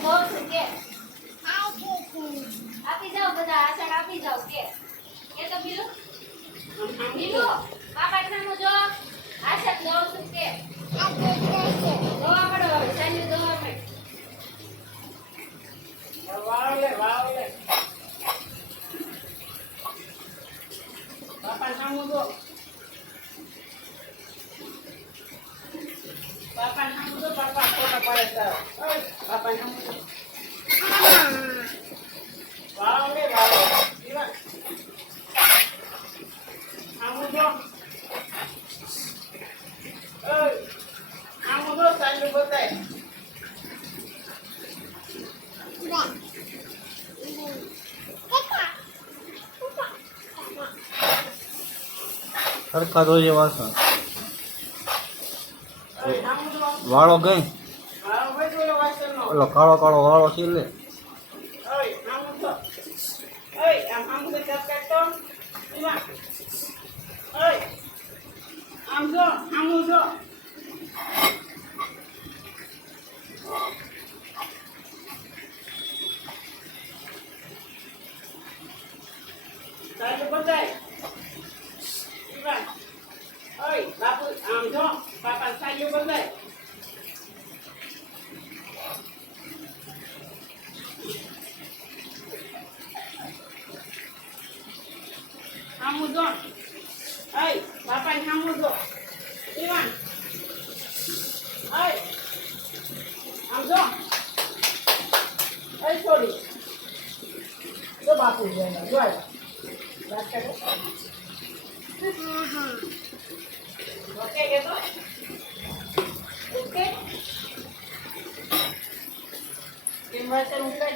દઉં છું કે આપી જાઓ બધા આસન આપી જાઓ કે તો બીલું બીલું બાપા સામુ જો આસન દઉં છું કે દોવા મળો હવે સાંજે દોવા મળે વાવલે બાપા સામુ જો બાપા સામુ જો બાપા ફોટા પાડે તાર બાપા સામુ જો વાવલે જીવન સામુ જો સામુ જો ચાલ્યું બતાય સરખા જોઈએ વાસણ વાળો ગઈ ઓલો કાળો કાળો વાળો છે લે બાપુ આમ જો બાપા સાલ્યું બધાય સામુ જો બાપા સામુ જો ઈવાન આમ જો છોડી જો બાપુ જોઈ ઓકે કે તો ઓકે કેમ વાત કરું